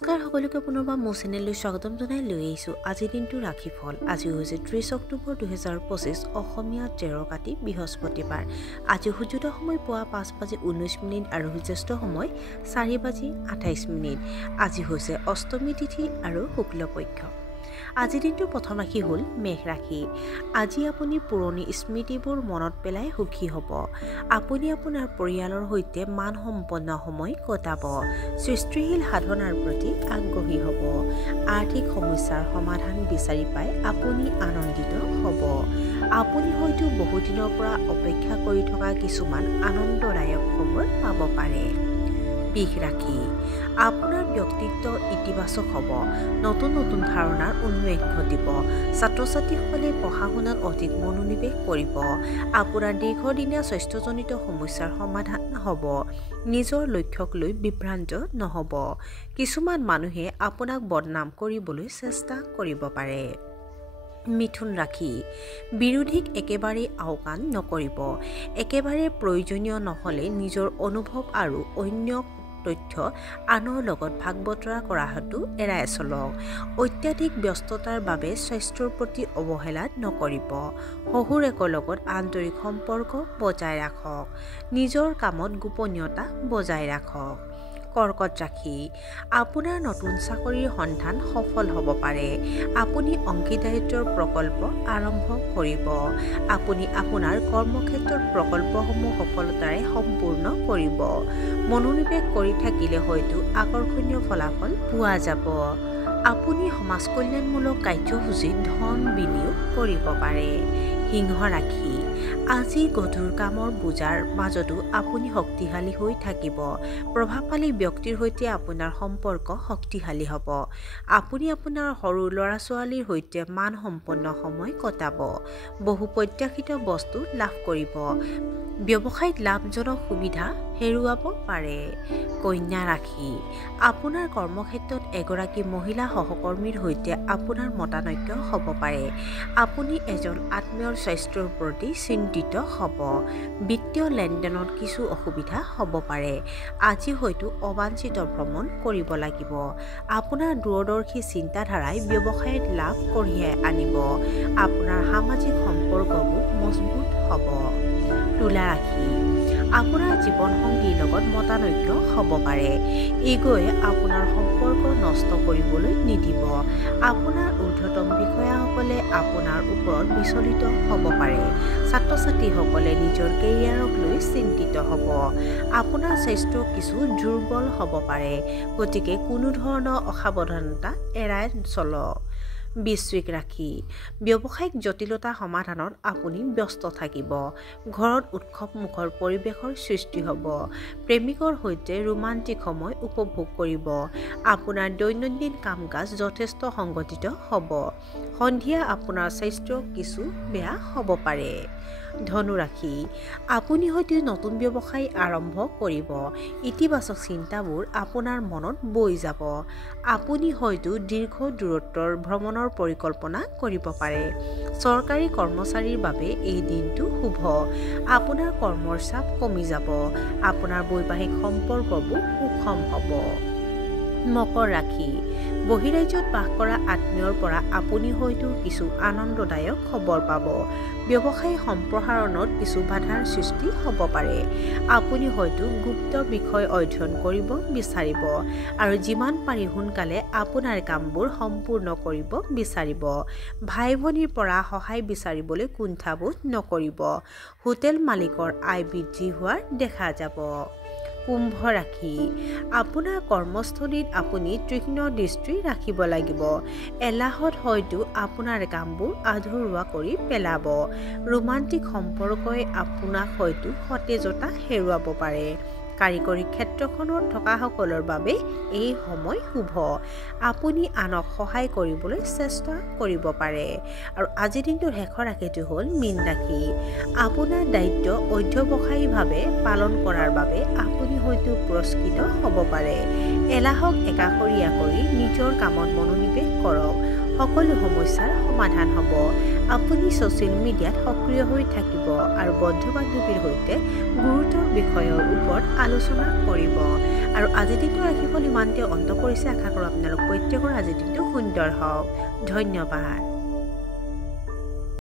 নমস্কাৰ সকলোকে পুনৰবাৰ মোৰ চেনেললৈ স্বাগতম জনাই লৈ আহিছোঁ আজিৰ দিনটো ৰাশিফল। আজি হৈছে 30 অক্টোবৰ 2025 অসমীয়া 13 কাতি বৃহস্পতিবাৰ। আজি সূৰ্যোদয় সময় পুৱা 5:19 আৰু সূৰ্যাস্ত সময় 4:28। আজি হৈছে অষ্টমী তিথি আৰু শুক্লপক্ষ। আজিৰ দিনটোৰ প্ৰথম ৰাশি হ'ল মেঘ ৰাশি। আজি আপুনি পুৰণি স্মৃতিবোৰ মনত পেলাই সুখী হ'ব। আপুনি আপোনাৰ পৰিয়ালৰ সৈতে মানসম্পন্ন সময় কটাব। সৃষ্টিশীল সাধনাৰ প্ৰতি আগ্ৰহী হ'ব। আৰ্থিক সমস্যাৰ সমাধান বিচাৰি পাই আপুনি আনন্দিত হ'ব। আপুনি হয়তো বহুদিনৰ পৰা অপেক্ষা কৰি থকা কিছুমান আনন্দদায়ক খবৰ পাব পাৰে। বৃষ ৰাশি। আপোনাৰ ব্যক্তিত্ব ইতিবাচক হ'ব। নতুন নতুন ধাৰণাৰ উন্মেষ ঘটিব। ছাত্ৰ ছাত্ৰীসকলে পঢ়া শুনাত অধিক মনোনিৱেশ কৰিব। আপোনাৰ দীৰ্ঘদিনীয়া স্বাস্থ্যজনিত সমস্যাৰ সমাধান হ'ব। নিজৰ লক্ষ্যক লৈ বিভ্ৰান্ত নহ'ব। কিছুমান মানুহে আপোনাক বদনাম কৰিবলৈ চেষ্টা কৰিব পাৰে। মিথুন ৰাশি। বিৰোধীক একেবাৰে আওকাণ নকৰিব। একেবাৰে প্ৰয়োজনীয় নহ'লে নিজৰ অনুভৱ আৰু অন্য তথ্য আনৰ লগত ভাগ বতৰা কৰাটো এৰাই চলক। অত্যাধিক ব্যস্ততাৰ বাবে স্বাস্থ্যৰ প্ৰতি অৱহেলা নকৰিব। শহুৰেকৰ লগত আন্তৰিক সম্পৰ্ক বজাই ৰাখক। নিজৰ কামত গোপনীয়তা বজাই ৰাখক। কৰ্কট ৰাশি। আপোনাৰ নতুন চাকৰিৰ সন্ধান সফল হ'ব পাৰে। আপুনি অংশীদাৰিত্বৰ প্ৰকল্প আৰম্ভ কৰিব। আপুনি আপোনাৰ কৰ্মক্ষেত্ৰত প্ৰকল্পসমূহ সফলতাৰে সম্পূৰ্ণ কৰিব। মনোনিৱেশ কৰি থাকিলে হয়তো আকৰ্ষণীয় ফলাফল পোৱা যাব। আপুনি সমাজ কল্যাণমূলক কাৰ্যসূচীত ধন বিনিয়োগ কৰিব পাৰে। সিংহ ৰাশি। আজি গধুৰ কামৰ বোজাৰ মাজতো আপুনি শক্তিশালী হৈ থাকিব। প্ৰভাৱশালী ব্যক্তিৰ সৈতে আপোনাৰ সম্পৰ্ক শক্তিশালী হ'ব। আপুনি আপোনাৰ সৰু ল'ৰা ছোৱালীৰ সৈতে মানসম্পন্ন সময় কটাব। বহু প্ৰত্যাশিত বস্তু লাভ কৰিব। ব্যৱসায়ত লাভজনক সুবিধা হেৰুৱাব পাৰে। কন্যা ৰাশি। আপোনাৰ কৰ্মক্ষেত্ৰত এগৰাকী মহিলা সহকৰ্মীৰ সৈতে আপোনাৰ মতানৈক্য হ'ব পাৰে। আপুনি এজন আত্মীয়ৰ স্বাস্থ্যৰ প্ৰতি চিন্তিত হ'ব। বিত্তীয় লেনদেনত কিছু অসুবিধা হ'ব পাৰে। আজি হয়তো অবাঞ্ছিত ভ্ৰমণ কৰিব লাগিব। আপোনাৰ দূৰদৰ্শী চিন্তাধাৰাই ব্যৱসায়ত লাভ কঢ়িয়াই আনিব। আপোনাৰ সামাজিক সম্পৰ্কবোৰ মজবুত হ'ব। তুলা ৰাশি। আপোনাৰ জীৱনসংগীৰ লগত মতানৈক্য হ'ব পাৰে। ইগ'য়ে আপোনাৰ সম্পৰ্ক নষ্ট কৰিবলৈ নিদিব। আপোনাৰ ঊৰ্ধ্বতম বিষয়াসকলে আপোনাৰ ওপৰত বিচলিত হ'ব পাৰে। ছাত্ৰ ছাত্ৰীসকলে নিজৰ কেৰিয়াৰক লৈ চিন্তিত হ'ব। আপোনাৰ স্বাস্থ্য কিছু দুৰ্বল হ'ব পাৰে। গতিকে কোনো ধৰণৰ অসাৱধানতা এৰাই চলক। বৃশ্চিক ৰাশি। ব্যৱসায়িক জটিলতা সমাধানত আপুনি ব্যস্ত থাকিব। ঘৰত উৎসৱমুখৰ পৰিৱেশৰ সৃষ্টি হ'ব। প্ৰেমিকৰ সৈতে ৰোমান্টিক সময় উপভোগ কৰিব। আপোনাৰ দৈনন্দিন কাম কাজ যথেষ্ট সংগঠিত হ'ব। সন্ধিয়া আপোনাৰ স্বাস্থ্য কিছু বেয়া হ'ব পাৰে। ধনু ৰাশি। আপুনি হয়তো নতুন ব্যৱসায় আৰম্ভ কৰিব। ইতিবাচক চিন্তাবোৰ আপোনাৰ মনত বৈ যাব। আপুনি হয়তো দীৰ্ঘ দূৰত্বৰ ভ্ৰমণৰ পৰিকল্পনা কৰিব পাৰে। চৰকাৰী কৰ্মচাৰীৰ বাবে এই দিনটো শুভ। আপোনাৰ কৰ্মৰ চাপ কমি যাব। আপোনাৰ বৈবাহিক সম্পৰ্কবোৰ সুষম হ'ব। মকৰ ৰাশি। বহিৰাজ্যত বাস কৰা আত্মীয়ৰ পৰা আপুনি হয়তো কিছু আনন্দদায়ক খবৰ পাব। ব্যৱসায় সম্প্ৰসাৰণত কিছু বাধাৰ সৃষ্টি হ'ব পাৰে। আপুনি হয়তো গুপ্ত বিষয় অধ্যয়ন কৰিব বিচাৰিব আৰু যিমান পাৰি সোনকালে আপোনাৰ কামবোৰ সম্পূৰ্ণ কৰিব বিচাৰিব। ভাই ভনীৰ পৰা সহায় বিচাৰিবলৈ কুণ্ঠাবোধ নকৰিব। হোটেল মালিকৰ আয় বৃদ্ধি হোৱাৰ দেখা যাব। কুম্ভ ৰাশি। আপোনাৰ কৰ্মস্থলীত আপুনি তীক্ষ্ণ দৃষ্টি ৰাখিব লাগিব। এলাহত হয়তো আপোনাৰ কামবোৰ আধৰুৱা কৰি পেলাব। ৰোমান্টিক সম্পৰ্কই আপোনাক হয়তো সতেজতা হেৰুৱাব পাৰে। কাৰিকৰী ক্ষেত্ৰখনত থকাসকলৰ বাবে এই সময় শুভ। আপুনি আনক সহায় কৰিবলৈ চেষ্টা কৰিব পাৰে। আৰু আজিৰ দিনটোৰ শেষৰ ৰাশিটো হ'ল মীন ৰাশি। আপোনাৰ দায়িত্ব অধ্যৱসায়ীভাৱে পালন কৰাৰ বাবে আপুনি হয়তো পুৰস্কৃত হ'ব পাৰে। এলাহক একাষৰীয়া কৰি নিজৰ কামত মনোনিৱেশ কৰক। সকলো সমস্যাৰ সমাধান হ'ব। আপুনি ছ'চিয়েল মিডিয়াত সক্ৰিয় হৈ থাকিব আৰু বন্ধু বান্ধৱীৰ সৈতে গুৰুতৰ বিষয়ৰ ওপৰত আলোচনা কৰিব। আৰু আজিৰ দিনটো ৰাশিফল ইমানতে অন্ত পৰিছে আশা কৰোঁ আপোনালোক প্ৰত্যেকৰ আজিৰ দিনটো সুন্দৰ হওক ধন্যবাদ